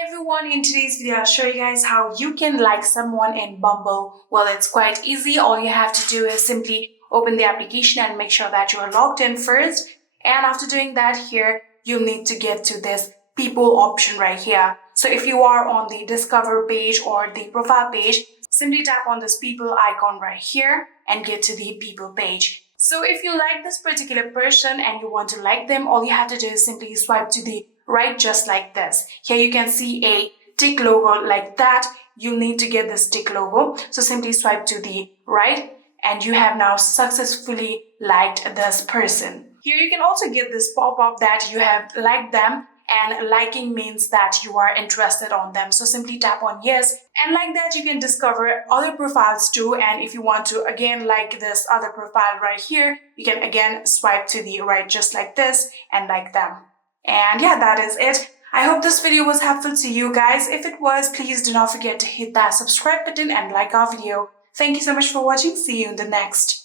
Hi everyone, in today's video I'll show you guys how you can like someone in Bumble. Well, it's quite easy. All you have to do is simply open the application and make sure that you're logged in first. And after doing that, here you'll need to get to this people option right here. So if you are on the discover page or the profile page, simply tap on this people icon right here and get to the people page. So if you like this particular person and you want to like them, all you have to do is simply swipe to the right, just like this. Here you can see a tick logo like that. You need to get this tick logo. So simply swipe to the right and you have now successfully liked this person. Here you can also get this pop-up that you have liked them, and liking means that you are interested on them. So simply tap on yes, and like that you can discover other profiles too. And if you want to again like this other profile right here, you can again swipe to the right just like this and like them. And yeah, that is it. I hope this video was helpful to you guys. If it was, please do not forget to hit that subscribe button and like our video. Thank you so much for watching. See you in the next.